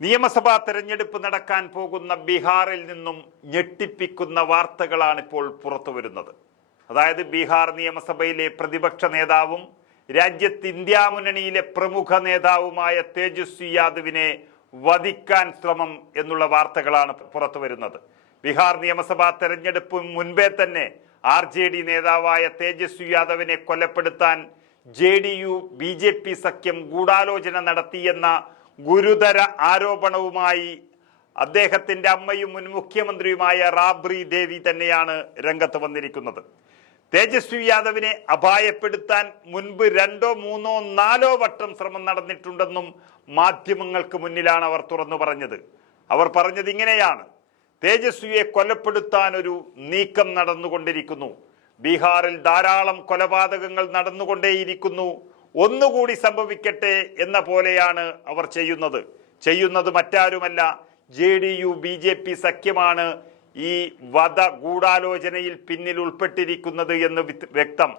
നിയമസഭാ തെരഞ്ഞെടുപ്പ് നടക്കാൻ പോകുന്ന ബീഹാറിൽ നിന്നും ഞെട്ടിപ്പിക്കുന്ന വാർത്തകളാണ് ഇപ്പോൾ പുറത്തുവരുന്നത്. അതായത് ബീഹാർ നിയമസഭയിലെ പ്രതിപക്ഷ നേതാവും രാജ്യത്ത് ഇന്ത്യ മുന്നണിയിലെ പ്രമുഖ നേതാവുമായ തേജസ്വി യാദവിനെ വധിക്കാൻ ശ്രമം എന്നുള്ള വാർത്തകളാണ് പുറത്തുവരുന്നത്. ബീഹാർ നിയമസഭാ തെരഞ്ഞെടുപ്പ് മുൻപേ തന്നെ RJD നേതാവായ തേജസ്വി യാദവിനെ കൊലപ്പെടുത്താൻ JDU BJP സഖ്യം ഗൂഢാലോചന നടത്തിയെന്ന ഗുരുതര ആരോപണവുമായി അദ്ദേഹത്തിന്റെ അമ്മയും മുൻ മുഖ്യമന്ത്രിയുമായ റാബ്രി ദേവി തന്നെയാണ് രംഗത്ത് വന്നിരിക്കുന്നത്. തേജസ്വി യാദവിനെ അപായപ്പെടുത്താൻ മുൻപ് 2, 3, 4 വട്ടം ശ്രമം നടന്നിട്ടുണ്ടെന്നും മാധ്യമങ്ങൾക്ക് മുന്നിലാണ് അവർ തുറന്നു പറഞ്ഞത്. അവർ പറഞ്ഞത് ഇങ്ങനെയാണ്: തേജസ്വിയെ കൊലപ്പെടുത്താൻ ഒരു നീക്കം നടന്നുകൊണ്ടിരിക്കുന്നു. ബീഹാറിൽ ധാരാളം കൊലപാതകങ്ങൾ നടന്നുകൊണ്ടേയിരിക്കുന്നു. ഒന്നുകൂടി സംഭവിക്കട്ടെ എന്ന പോലെയാണ് അവർ ചെയ്യുന്നത് മറ്റാരുമല്ല, JDU BJP സഖ്യമാണ് ഈ വധ ഗൂഢാലോചനയിൽ പിന്നിൽ ഉൾപ്പെട്ടിരിക്കുന്നത് എന്ന് വ്യക്തം.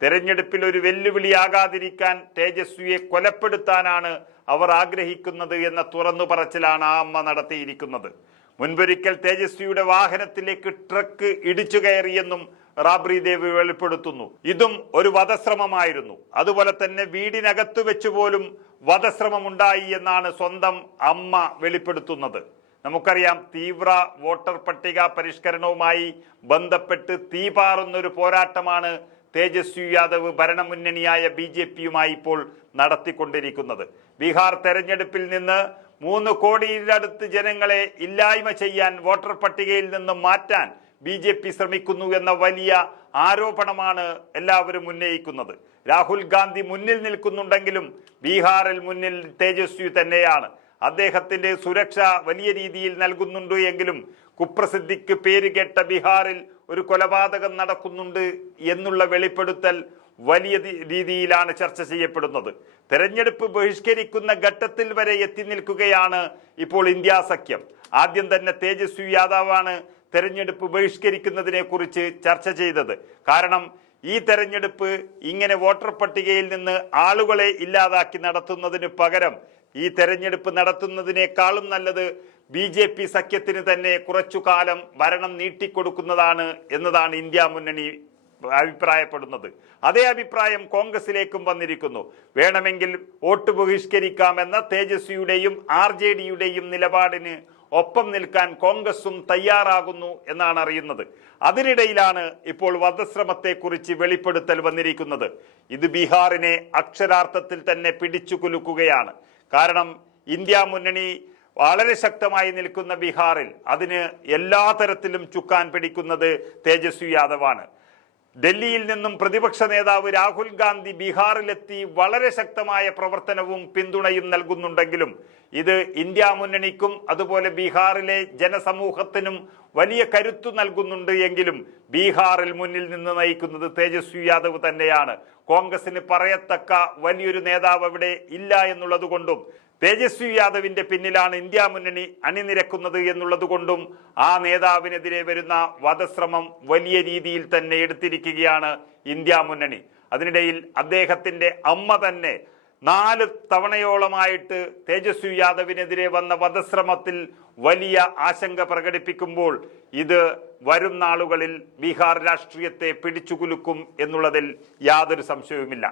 തെരഞ്ഞെടുപ്പിൽ ഒരു വെല്ലുവിളിയാകാതിരിക്കാൻ തേജസ്വിയെ കൊലപ്പെടുത്താനാണ് അവർ ആഗ്രഹിക്കുന്നത് എന്ന തുറന്നു പറച്ചിലാണ് ആ അമ്മ നടത്തിയിരിക്കുന്നത്. മുൻപൊരിക്കൽ തേജസ്വിയുടെ വാഹനത്തിലേക്ക് ട്രക്ക് ഇടിച്ചു കയറിയെന്നും റാബ്രി ദേവി വെളിപ്പെടുത്തുന്നു. ഇതും ഒരു വധശ്രമമായിരുന്നു. അതുപോലെ തന്നെ വീടിനകത്തു വെച്ച് പോലും വധശ്രമം ഉണ്ടായി എന്നാണ് സ്വന്തം അമ്മ വെളിപ്പെടുത്തുന്നത്. നമുക്കറിയാം, തീവ്ര വോട്ടർ പട്ടിക പരിഷ്കരണവുമായി ബന്ധപ്പെട്ട് തീപാറുന്നൊരു പോരാട്ടമാണ് തേജസ്വി യാദവ് ഭരണമുന്നണിയായ BJPയുമായി ഇപ്പോൾ നടത്തിക്കൊണ്ടിരിക്കുന്നത്. ബീഹാർ തെരഞ്ഞെടുപ്പിൽ നിന്ന് 3 കോടിയിലടുത്ത് ജനങ്ങളെ ഇല്ലായ്മ ചെയ്യാൻ, വോട്ടർ പട്ടികയിൽ നിന്ന് മാറ്റാൻ BJP ശ്രമിക്കുന്നു എന്ന വലിയ ആരോപണമാണ് എല്ലാവരും ഉന്നയിക്കുന്നത്. രാഹുൽ ഗാന്ധി മുന്നിൽ നിൽക്കുന്നുണ്ടെങ്കിലും ബീഹാറിൽ മുന്നിൽ തേജസ്വി തന്നെയാണ്. അദ്ദേഹത്തിന്റെ സുരക്ഷ വലിയ രീതിയിൽ നൽകുന്നുണ്ട് എങ്കിലും കുപ്രസിദ്ധിക്ക് പേരുകേട്ട ബീഹാറിൽ ഒരു കൊലപാതകം നടക്കുന്നുണ്ട് എന്നുള്ള വെളിപ്പെടുത്തൽ വലിയ രീതിയിലാണ് ചർച്ച ചെയ്യപ്പെടുന്നത്. തെരഞ്ഞെടുപ്പ് ബഹിഷ്കരിക്കുന്ന ഘട്ടത്തിൽ വരെ എത്തി നിൽക്കുകയാണ് ഇപ്പോൾ ഇന്ത്യ സഖ്യം. ആദ്യം തന്നെ തേജസ്വി യാദവാണ് തെരഞ്ഞെടുപ്പ് ബഹിഷ്കരിക്കുന്നതിനെ കുറിച്ച് ചർച്ച ചെയ്തത്. കാരണം ഈ തെരഞ്ഞെടുപ്പ് ഇങ്ങനെ വോട്ടർ പട്ടികയിൽ നിന്ന് ആളുകളെ ഇല്ലാതാക്കി നടത്തുന്നതിന് പകരം ഈ തെരഞ്ഞെടുപ്പ് നടത്തുന്നതിനേക്കാളും നല്ലത് BJP സഖ്യത്തിന് തന്നെ കുറച്ചു കാലം ഭരണം നീട്ടിക്കൊടുക്കുന്നതാണ് എന്നതാണ് ഇന്ത്യ മുന്നണി അഭിപ്രായപ്പെടുന്നത്. അതേ അഭിപ്രായം കോൺഗ്രസിലേക്കും വന്നിരിക്കുന്നു. വേണമെങ്കിൽ വോട്ട് ബഹിഷ്കരിക്കാമെന്ന തേജസ്വിയുടെയും RJDയുടെയും നിലപാടിന് ഒപ്പം നിൽക്കാൻ കോൺഗ്രസും തയ്യാറാകുന്നു എന്നാണ് അറിയുന്നത്. അതിനിടയിലാണ് ഇപ്പോൾ വധശ്രമത്തെക്കുറിച്ച് വെളിപ്പെടുത്തൽ വന്നിരിക്കുന്നത്. ഇത് ബീഹാറിനെ അക്ഷരാർത്ഥത്തിൽ തന്നെ പിടിച്ചു കുലുക്കുകയാണ്. കാരണം ഇന്ത്യ മുന്നണി വളരെ ശക്തമായി നിൽക്കുന്ന ബീഹാറിൽ അതിന് എല്ലാ തരത്തിലും ചുക്കാൻ പിടിക്കുന്നത് തേജസ്വി യാദവാണ്. ഡൽഹിയിൽ നിന്നും പ്രതിപക്ഷ നേതാവ് രാഹുൽ ഗാന്ധി ബീഹാറിലെത്തി വളരെ ശക്തമായ പ്രവർത്തനവും പിന്തുണയും നൽകുന്നുണ്ടെങ്കിലും ഇത് ഇന്ത്യ മുന്നണിക്കും അതുപോലെ ബീഹാറിലെ ജനസമൂഹത്തിനും വലിയ കരുത്തു നൽകുന്നുണ്ട് എങ്കിലും ബീഹാറിൽ മുന്നിൽ നിന്ന് നയിക്കുന്നത് തേജസ്വി യാദവ് തന്നെയാണ്. കോൺഗ്രസിന് പറയത്തക്ക വലിയൊരു നേതാവ് അവിടെ ഇല്ല എന്നുള്ളത് കൊണ്ടും തേജസ്വി യാദവിന്റെ പിന്നിലാണ് ഇന്ത്യ മുന്നണി അണിനിരക്കുന്നത് എന്നുള്ളത് കൊണ്ടും ആ നേതാവിനെതിരെ വരുന്ന വധശ്രമം വലിയ രീതിയിൽ തന്നെ എടുത്തിരിക്കുകയാണ് ഇന്ത്യ മുന്നണി. അതിനിടയിൽ അദ്ദേഹത്തിന്റെ അമ്മ തന്നെ 4 തവണയോളമായിട്ട് തേജസ്വി യാദവിനെതിരെ വന്ന വധശ്രമത്തിൽ വലിയ ആശങ്ക പ്രകടിപ്പിക്കുമ്പോൾ ഇത് വരും നാളുകളിൽ ബീഹാർ രാഷ്ട്രീയത്തെ പിടിച്ചുകുലുക്കും എന്നുള്ളതിൽ യാതൊരു സംശയവുമില്ല.